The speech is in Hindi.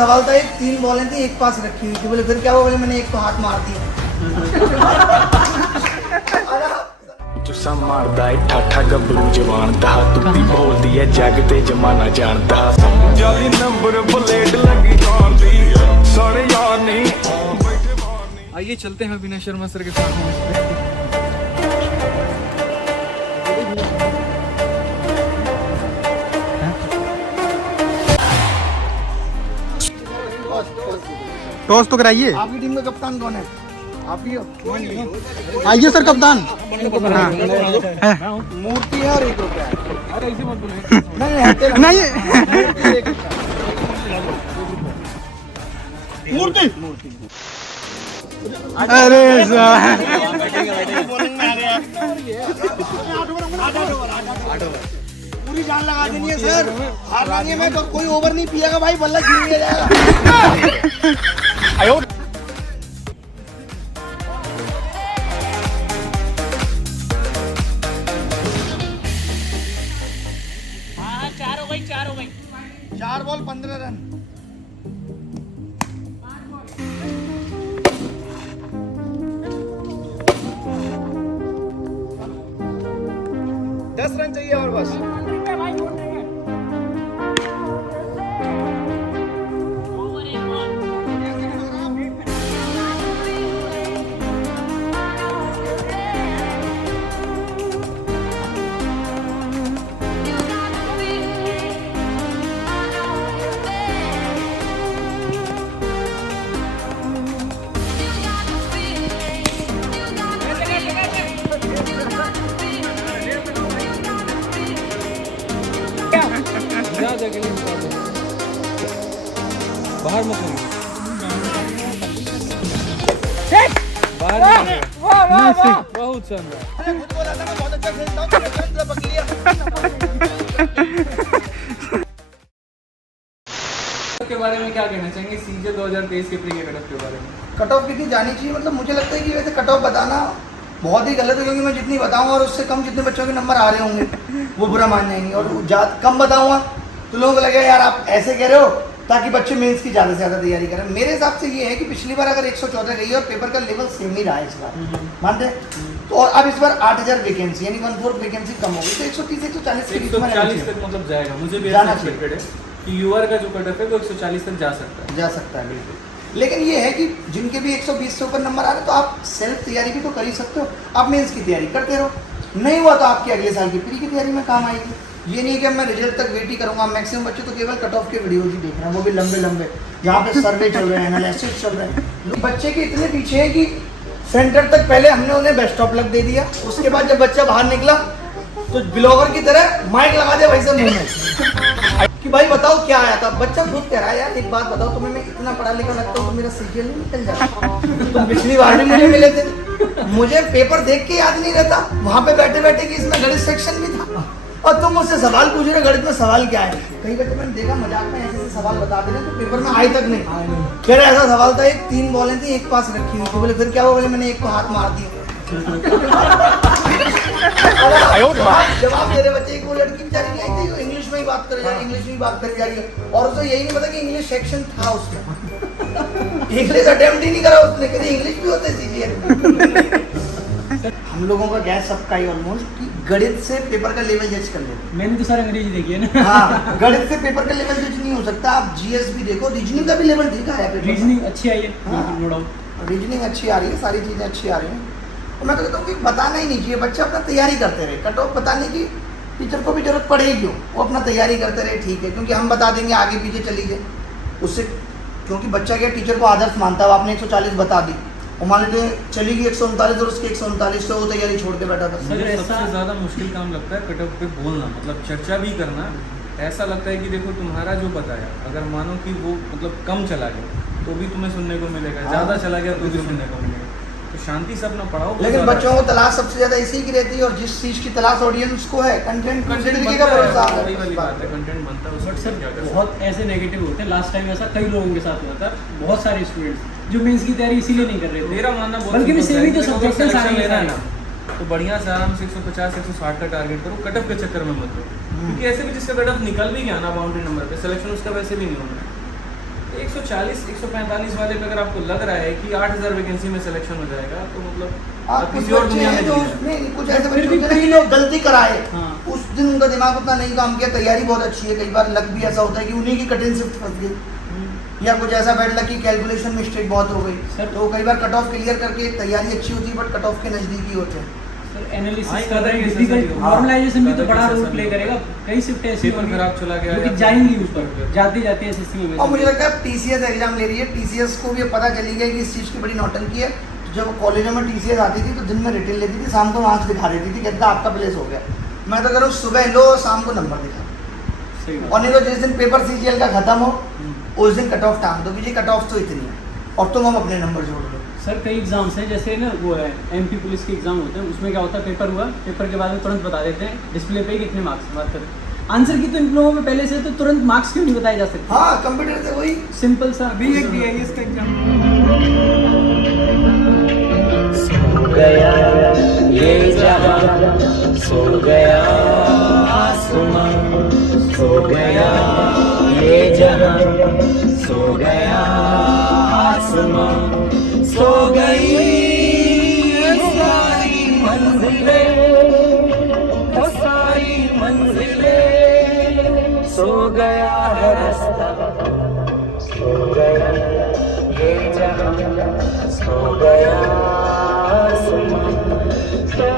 सवाल था, एक 3 बॉलें थी, एक पास रखी हुई थी। बोले फिर क्या हुआ? बोले मैंने एक को हाथ मार दिया। तुसा मारदा है ठाठा गबरू जवान दा, तू भी बोलदी है जग ते जमाना जानदा। जाली नंबर प्लेट लगी कार दी, सारे यार नहीं बैठे बाहर नहीं। आइए चलते हैं अविनाश शर्मा सर के साथ। टॉस तो कराइए। आपकी टीम का कप्तान कौन है? आप ही हो। आइए सर कप्तान। मूर्ति है और 1 रुपया है। अरे ऐसे मत बोलो। नहीं मूर्ति अरे सर पूरी जान लगा देनी है सर। हारना नहीं है, मैं तो कोई ओवर नहीं पिएगा भाई, बल्ला छीन लिया जाएगा। चार बॉल 15 रन। दस रन चाहिए और बस। बाहर मत बहुत शानदार। बहुत अच्छा खेलता के बारे में क्या कहना चाहेंगे सीजन 2023 के प्री कट ऑफ के बारे में? कट ऑफ कितनी जानी चाहिए? मतलब मुझे लगता है कि वैसे कट ऑफ बताना बहुत ही गलत है, क्योंकि मैं जितनी बताऊंगा और उससे कम जितने बच्चों के नंबर आ रहे होंगे वो बुरा मान जाएंगे, और कम बताऊंगा तो लोगों को लगेगा यार आप ऐसे कह रहे हो ताकि बच्चे मेंस की ज़्यादा से ज़्यादा तैयारी करें। मेरे हिसाब से ये है कि पिछली बार अगर 114 गई है और पेपर का लेवल सेम ही रहा है इस बार, मानते हैं? तो और अब इस बार 8000 वैकेंसी यानी 1/4 वैकेंसी कम हो गई, तो 130 140 के बीच में 140 तक मतलब जाएगा। मुझे भी जाना ऐसा एक्सपेक्टेड है कि यूआर का जो कट ऑफ है वो 140 तक जा सकता है। बिल्कुल। लेकिन ये है कि जिनके भी 120 से ऊपर नंबर आ रहे हैं तो आप सेल्फ तैयारी भी तो कर ही सकते हो। आप मेंस की तैयारी करते रहो, नहीं हुआ तो आपकी अगले साल की प्री की तैयारी में काम आएगी। ये नहीं है कि मैं रिजल्ट तक वेट ही करूंगा। मैक्सिमम बच्चे तो केवल कट ऑफ के वीडियोज ही देख रहे हैं, वो भी लंबे लंबे, जहाँ पे सर्वे चल रहे हैं, एनालिसिस चल रहे हैं। बच्चे के इतने पीछे है कि सेंटर तक पहले हमने उन्हें बेस्ट ऑफ लक दे दिया, उसके बाद जब बच्चा बाहर निकला तो ब्लॉगर की तरह माइक लगा दिया वैसे मुंह में कि भाई बताओ क्या आया था। बच्चा खुद कह रहा है यार एक बात बताओ, तुम्हें मैं इतना पढ़ा लिखा लगता हूँ तो मेरा सीजीएल नहीं निकल जाता? तुम पिछली बार भी मुझे मिले थे, मुझे पेपर देख के याद नहीं रहता, वहाँ पे बैठे बैठे कि इसमें गणित सेक्शन भी था और तुम मुझसे सवाल पूछ रहे गणित में सवाल क्या है। कई बच्चे मैंने देखा मजाक में ऐसे सवाल बता दे रहे तो पेपर में आए तक नहीं। फिर ऐसा सवाल था, एक 3 बॉलें थी, एक पास रखी हुई थी। बोले फिर क्या हुआ? बोले मैंने एक को हाथ मार दिया। जवाब दे रहे बच्चे, एक वो लड़की बेचारी नहीं आई थी, इंग्लिश में ही बात करे जा रही, इंग्लिश में ही बात करी जा रही है, और उसे यही नहीं पता कि इंग्लिश सेक्शन था उसमें। इंग्लिश अटेम्प्ट ही नहीं करा उसने, कभी इंग्लिश भी होते सीजीएल। हम लोगों का गैस सबका ही ऑलमोस्ट कि गणित से पेपर का लेवल जज कर लेते। मैंने तो सारे अंग्रेजी देखी है ना। हाँ, गणित से पेपर का लेवल जज नहीं हो सकता। आप जीएस भी देखो, रीजनिंग का भी लेवल ठीक है पेपर। रीजनिंग अच्छी आई है, हाँ, नो डाउट रीजनिंग अच्छी आ रही है, सारी चीज़ें अच्छी आ रही हैं। तो मैं तो कहता हूँ कि बताना ही नहीं चाहिए, बच्चे अपना तैयारी करते रहे। कट ऑफ बताने की टीचर को भी जरूरत पड़ेगी क्यों, वो अपना तैयारी करते रहे, ठीक है, क्योंकि हम बता देंगे आगे पीछे चली जाए उससे, क्योंकि बच्चा क्या टीचर को आदर्श मानता है। आपने 140 बता दी और मान लीजिए चली गई 139 और उसके 139 से वो तैयारी छोड़ के बैठा था। मुझे सबसे ज़्यादा मुश्किल काम लगता है कट ऑफ पे बोलना, मतलब चर्चा भी करना। ऐसा लगता है कि देखो तुम्हारा जो बताया अगर मानो कि वो मतलब कम चला गया तो भी तुम्हें सुनने को मिलेगा, ज़्यादा चला गया तो भी सुनने को मिलेगा। तो शांति से अपना पढ़ाओ। लेकिन बच्चों को तलाश सबसे ज्यादा इसी की रहती है, और जिस चीज की तलाश ऑडियंस को है, कंटेंट तरीके का भरोसा है। वही वाली बात है, कंटेंट बनता है। बट सर बहुत ऐसे नेगेटिव होते हैं। लास्ट टाइम ऐसा कई लोगों के साथ हुआ था, बहुत सारे स्टूडेंट्स जो मेंस की तैयारी इसीलिए नहीं कर रहे थे। मेरा मानना बहुत बल्कि सेमी जो सब्जेक्ट है सिलेक्शन सारे लेना है ना तो बढ़िया से आराम से 150 160 का टारगेट करो, कट ऑफ के चक्कर में मत लो, क्योंकि ऐसे भी जिसका कट ऑफ निकल भी गया ना बाउंड्री नंबर पे, सिलेक्शन उसका वैसे भी नहीं होना है। 140 145 वाले पे अगर आपको लग रहा है कि 8000 वैकेंसी में सिलेक्शन हो जाएगा तो मतलब आप कुछ किसी और बच्चे दुनिया हैं में जो जी रहे हैं। उसमें कुछ ऐसे फिर बच्चे भी होते हैं ना कि लोग गलती कराए, हाँ। उस दिन उनका दिमाग उतना नहीं काम किया, तैयारी बहुत अच्छी है, कई बार लक भी ऐसा होता है कि उन्हीं की कठिन शिफ्ट फंस गई, या कुछ ऐसा बैड लक की कैलकुलेशन मिस्टेक बहुत हो गई, सर- तो कई बार कट ऑफ क्लियर करके तैयारी अच्छी होती है बट कट ऑफ के नजदीक ही होते हैं। सर हाँ, एनालिसिस ये कर रहे हैं, कदर के डिफिकल्ट ऐसा नॉर्मलाइजेशन भी तो कदर बड़ा के रोल ऐसा प्ले नहीं करेगा। कई शिफ्ट ऐसी पेपर होंगी खराब चला गया जो या कि जाएंगी फिर- ऊपर जाते जाते एसएससी में। और मुझे लगता है टीसीएस एग्जाम ले रही है, टीसीएस को भी अब पता चली गई कि इस चीज़ की बड़ी नौटंकी है। तो जब कॉलेजों में टीसीएस आती थी तो दिन में रिटर्न लेती थी, शाम को मार्क्स दिखा देती थी, कहता आपका प्लेस हो गया। मैं तो कह रहा हूँ सुबह लो, शाम को नंबर दिखा, सही बात। और नहीं तो जिस दिन पेपर सीजीएल का खत्म हो उस दिन कट ऑफ टांग दो कि जी कट ऑफ तो इतनी है और तुम अब अपने नंबर जोड़ लो। सर कई एग्जाम्स हैं, जैसे ना वो है एमपी पुलिस के एग्जाम होते हैं, उसमें क्या होता है पेपर हुआ, पेपर के बाद में तुरंत बता देते हैं डिस्प्ले पे कितने मार्क्स बात करें। आंसर की तो इन लोगों में पहले से तो तुरंत मार्क्स क्यों नहीं बताए जा सकते? हाँ, कंप्यूटर से वही सिंपल सा। अभी एक DIS का एग्जाम गया ये जहां, सो गया आसमां, सो गया ये जहां, सो गया आसमां, सो गई ये सारी मंजिलें, वो सारी मंजिलें, सो गया है रास्ता, सो गया ये जहां, सो गया आसमां, सो